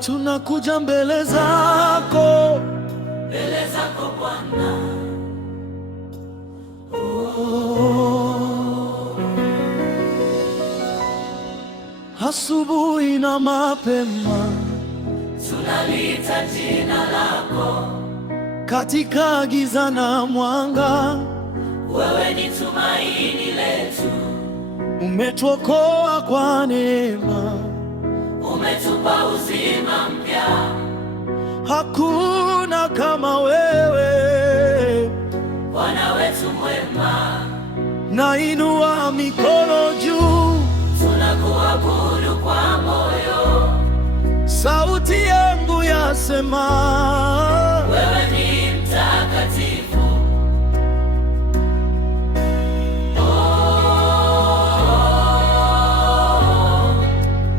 tunakuja mbele zako Bwana. Asubuhi na mapema tunaliita jina lako, katika giza na mwanga, wewe ni tumaini letu. Umetuokoa kwa neema, umetupa uzima mpya. Hakuna kama wewe, Bwana wetu mwema. Nainua mikono juu, tunakuabudu kwa moyo. Sauti yangu yasema, wewe ni mtakatifu.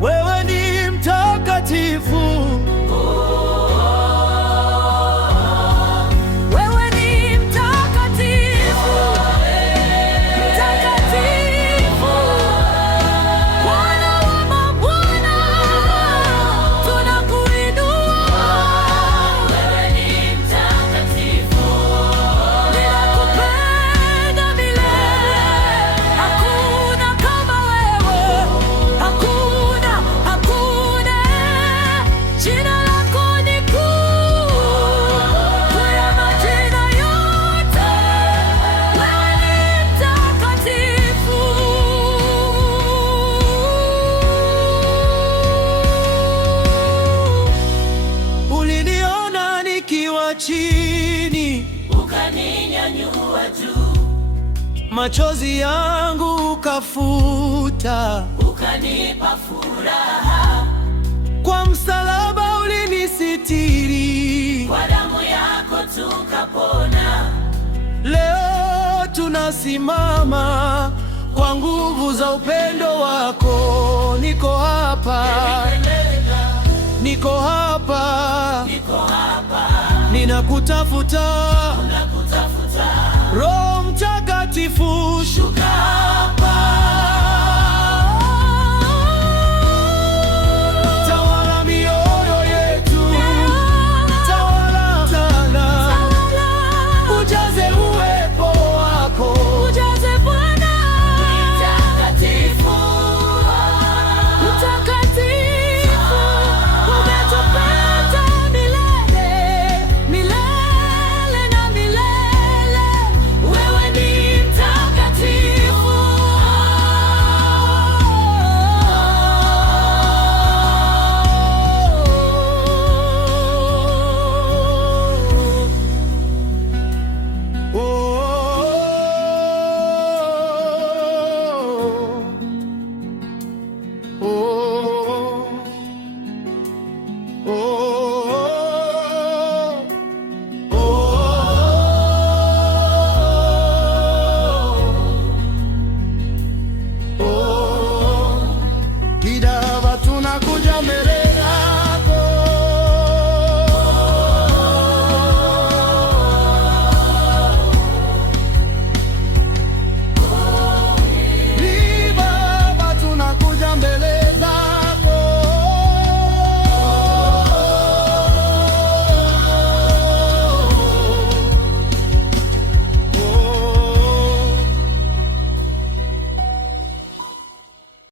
Wewe ni mtakatifu. Chini ukaninyanyua juu, machozi yangu ukafuta, ukanipa furaha. Kwa msalaba ulinisitiri, kwa damu yako tukapona. Leo tunasimama kwa nguvu za upendo wako. Niko hapa, niko hapa, niko hapa. Ninakutafuta, ninakutafuta. Roho Mtakatifu, shuka.